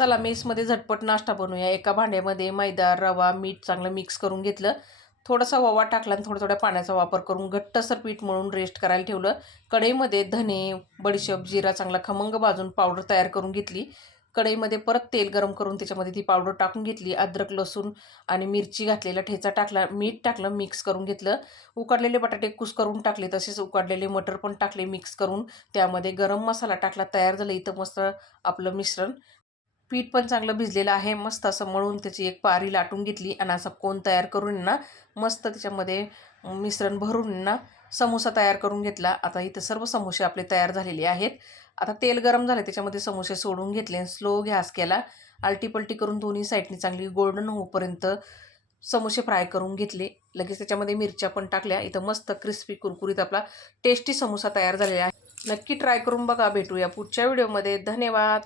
चला मेसमध्ये झटपट नाश्ता बनवूया. एका भांड्यामध्ये मैदा रवा मीठ चांगलं मिक्स करून घेतलं. थोडासा ओवा टाकला आणि थोड्या थोड्या पाण्याचा वापर करून घट्टसर पीठ मळून रेस्ट करायला ठेवलं. कढईमध्ये धने बडीशेप जिरा चांगला खमंग भाजून पावडर तयार करून घेतली. कढईमध्ये परत तेल गरम करून त्याच्यामध्ये ती पावडर टाकून घेतली. अद्रक लसूण आणि मिरची घातलेला ठेचा टाकला मीठ टाकलं मिक्स करून घेतलं. उकडलेले बटाटे कुस करून टाकले तसेच उकडलेले मटर पण टाकले मिक्स करून. त्यामध्ये गरम मसाला टाकला तयार झालं. इथं मस्त आपलं मिश्रण. पीठ पण चांगलं भिजलेलं आहे. मस्त असं मळून त्याची एक पारी लाटून घेतली आणि असा कोण तयार करून ना मस्त त्याच्यामध्ये मिश्रण भरून ना समोसा तयार करून घेतला. आता इथं सर्व समोसे आपले तयार झालेले आहेत. आता तेल गरम झाले त्याच्यामध्ये समोसे सोडून घेतले स्लो गॅस केला. आलटीपलटी करून दोन्ही साईडनी चांगली गोल्डन होऊपर्यंत समोसे फ्राय करून घेतले. लगेच त्याच्यामध्ये मिरच्या पण टाकल्या. इथं मस्त क्रिस्पी कुरकुरीत आपला टेस्टी समोसा तयार झालेला आहे. नक्की ट्राय करून बघा. भेटूया पुढच्या व्हिडिओमध्ये. धन्यवाद!